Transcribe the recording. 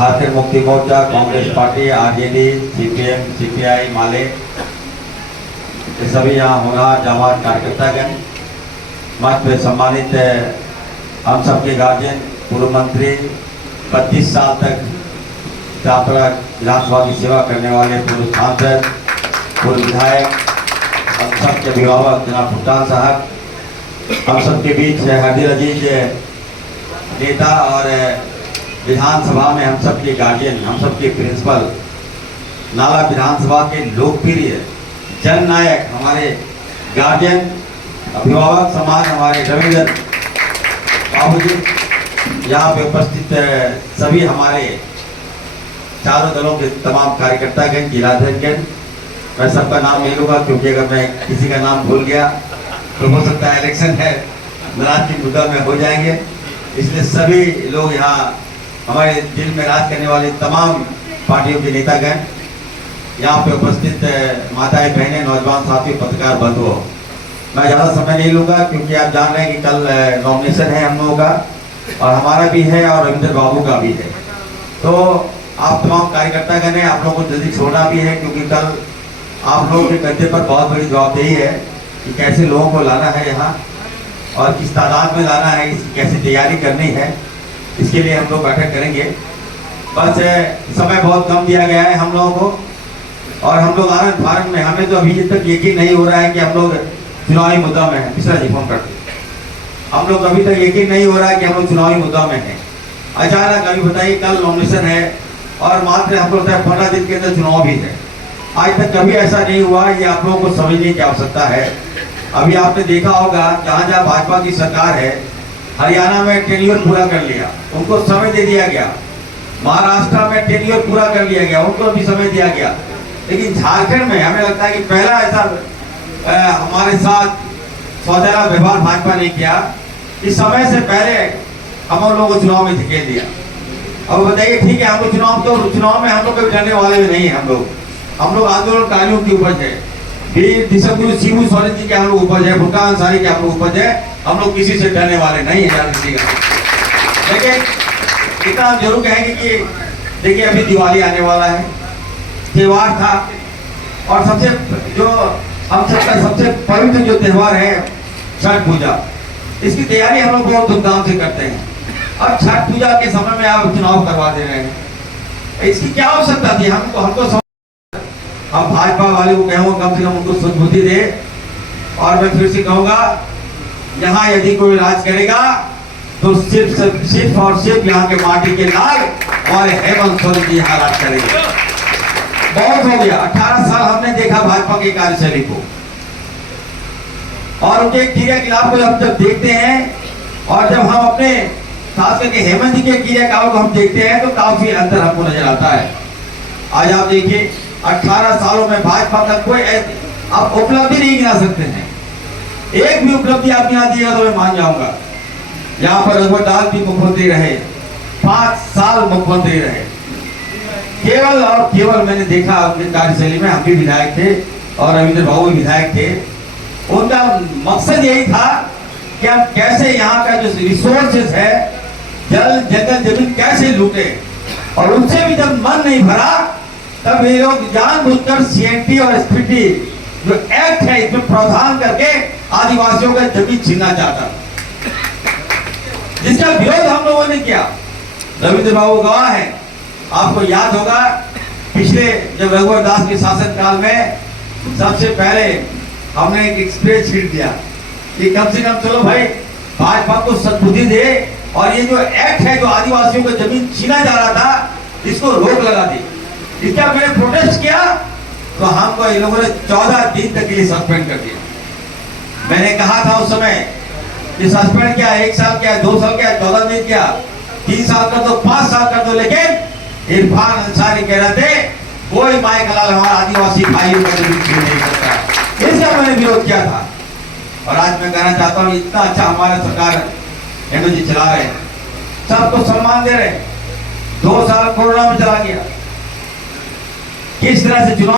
Jharkhand Mukti Morcha, Congress party, RJD, CPM, CPI, Male, ये सभी यहाँ होना जमात कार्यकर्तागण, मंच पे सम्मानित हम सबके गार्जियन, पूर्व मंत्री, 25 साल तक चापरा विधानसभा की सेवा करने वाले पूर्व सांसद, पूर्व विधायक, हम सबके अभिभावक जनाब भुट्टान साहब, हम सबके बीच हाजिर अजीज नेता और विधानसभा में हम सबके गार्जियन, हम सबके प्रिंसिपल, नाला विधानसभा के लोकप्रिय जननायक, हमारे गार्जियन, अभिभावक समाज, हमारे रविंद्र बाबूजी, यहाँ पे उपस्थित सभी हमारे चारों दलों के तमाम कार्यकर्तागण, जिलाध्यक्षगण, मैं सबका नाम नहीं लूँगा क्योंकि अगर मैं किसी का नाम भूल गया तो हो सकता है इलेक्शन है, नाराजगी मुद्दा में हो जाएंगे। इसलिए सभी लोग यहाँ हमारे दिल में राज करने वाले तमाम पार्टियों के नेतागण, यहाँ पे उपस्थित माताएं, बहनें, नौजवान साथी, पत्रकार बंधुओं, मैं ज़्यादा समय नहीं लूँगा क्योंकि आप जान रहे हैं कि कल नॉमिनेशन है हम लोगों का, और हमारा भी है और रविंद्र बाबू का भी है। तो आप तमाम कार्यकर्तागण हैं, आप लोगों को जल्दी छोड़ना भी है क्योंकि कल आप लोगों के कंधे पर बहुत बड़ी जवाबदेही है कि कैसे लोगों को लाना है यहाँ और किस तादाद में लाना है, इसकी कैसे तैयारी करनी है, इसके लिए हम लोग बैठक करेंगे। बस समय बहुत कम दिया गया है हम लोगों को और हम लोग आनंद फानंद में, हमें तो अभी तक यकीन नहीं हो रहा है कि हम लोग चुनावी मुद्दा में हैं। पिछला जी फोन करते, हम लोग अभी तक यकीन नहीं हो रहा है कि हम लोग चुनावी मुद्दा में हैं। अचानक अभी बताइए कल नॉमिनेशन है और मात्र हम लोग 15 दिन के अंदर चुनाव भी है। आज तक कभी ऐसा नहीं हुआ, ये आप लोगों को समझने की आवश्यकता है। अभी आपने देखा होगा जहाँ जहाँ भाजपा की सरकार है, हरियाणा में टेन्योर पूरा कर लिया, उनको समय दे दिया गया। महाराष्ट्र में टेन्योर पूरा कर लिया गया, उनको भी समय दिया गया। लेकिन झारखंड में हमें लगता है कि पहला ऐसा हमारे साथ सौतेला व्यवहार भाजपा ने किया कि समय से पहले हम लोगों को चुनाव में धकेल दिया। अब बताइए ठीक है, हम लोग चुनाव में हम लोग कभी डरने वाले भी नहीं है। हम लोग आंदोलनकारियों की उपज है, वीर दिशा शिबू सोरेन जी के हम लोग उपज है, भुट्टान अंसारी के हम लोग उपज है। हम लोग किसी से डरने वाले नहीं है किसी का। लेकिन इतना हम जरूर कहेंगे कि देखिए अभी दिवाली आने वाला है, त्योहार था, और सबसे जो हम सबका सबसे पवित्र जो त्यौहार है छठ पूजा, इसकी तैयारी हम लोग बहुत धूमधाम से करते हैं। अब छठ पूजा के समय में आप चुनाव करवा दे रहे हैं, इसकी क्या आवश्यकता थी? हमको हम भाजपा वाले को कहूँगा कम से कम उनको सद्बुद्धि दे। और मैं फिर से कहूँगा, यहाँ यदि कोई राज करेगा तो सिर्फ और सिर्फ यहाँ के माटी के लाल और हेमंत सोरेन जी यहाँ राज करेंगे। बहुत हो गया, 18 साल हमने देखा भाजपा की कार्यशैली को और उनके क्रियाकलाप को जब देखते हैं, और जब हम अपने खास करके हेमंत जी के क्रियाकलाप को हम देखते हैं तो काफी अंतर हमको नजर आता है। आज आप देखिए 18 सालों में भाजपा का कोई आप उपलब्धि नहीं गिना सकते हैं, एक भी उपलब्धि आप गिना दिएगा तो मैं मान जाऊंगा। यहाँ पर रघुवर दास भी मुख्यमंत्री रहे, 5 साल मुख्यमंत्री रहे, केवल और केवल मैंने देखा अपनी कार्यशैली में, हम भी विधायक थे और रविंद्र बाबू भी विधायक थे। उनका मकसद यही था कि हम कैसे यहाँ का जो रिसोर्सेज है, जल जंगल जमीन कैसे लूटे, और उनसे भी जब मन नहीं भरा तब ये लोग जानबूझकर सीएनटी और एसपीटी जो एक्ट है इसमें प्रावधान करके आदिवासियों का जमीन छीनना चाहता, जिसका विरोध हम लोगों ने किया। रविंद्र बाबू गवाह है, आपको याद होगा पिछले जब रघुवर दास के शासन काल में सबसे पहले हमने एक एक्सप्रेस छीट दिया कि कम से कम चलो भाई भाजपा को सद्बुद्धि दे, और ये जो एक्ट है जो आदिवासियों का जमीन छीना जा रहा था इसको रोक लगा दी। इसका मैंने प्रोटेस्ट किया तो हमको इन लोगों ने 14 दिन तक के लिए सस्पेंड कर दिया। मैंने कहा था उस समय कि सस्पेंड क्या, 1 साल क्या, 2 साल क्या, 14 दिन क्या, 3 साल कर दो, 5 साल कर दो, लेकिन इरफान अंसारी कह रहे थे कोई माई का लाल हमारा आदिवासी भाइयों का जमीन छीन नहीं सकता। इसका मैंने विरोध किया था। और आज मैं कहना चाहता हूँ इतना अच्छा हमारा सरकार हेमंत जी चला रहे हैं, सबको सम्मान दे रहे हैं। 2 साल कोरोना में चला गया, किस तरह से चुनाव